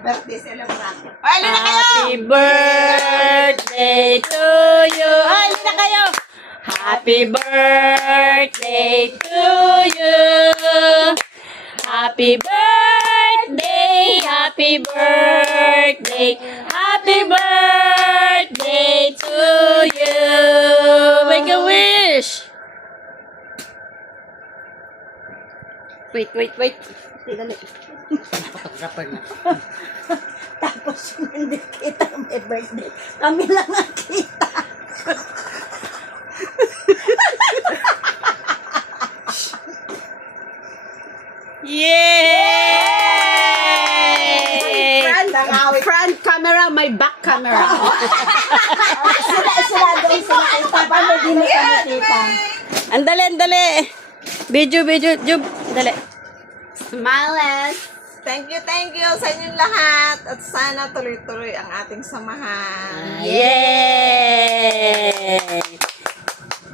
birthday celebrant. Ay, na kayo! Happy birthday to you. Ay, na kayo. Happy birthday to you. Happy birthday, happy birthday, happy birthday to you. Make a wish. Wait. Dali. Photographer na. Tapos hindi kita may birthday. Kami lang ang kita. Yay! Front camera, my back camera. Sila doon sa nakita. Paano din na nakita? Andali. Video, Jub. Dali. Smiles. Thank you sa inyong lahat. At sana tuloy-tuloy ang ating samahan. Yay!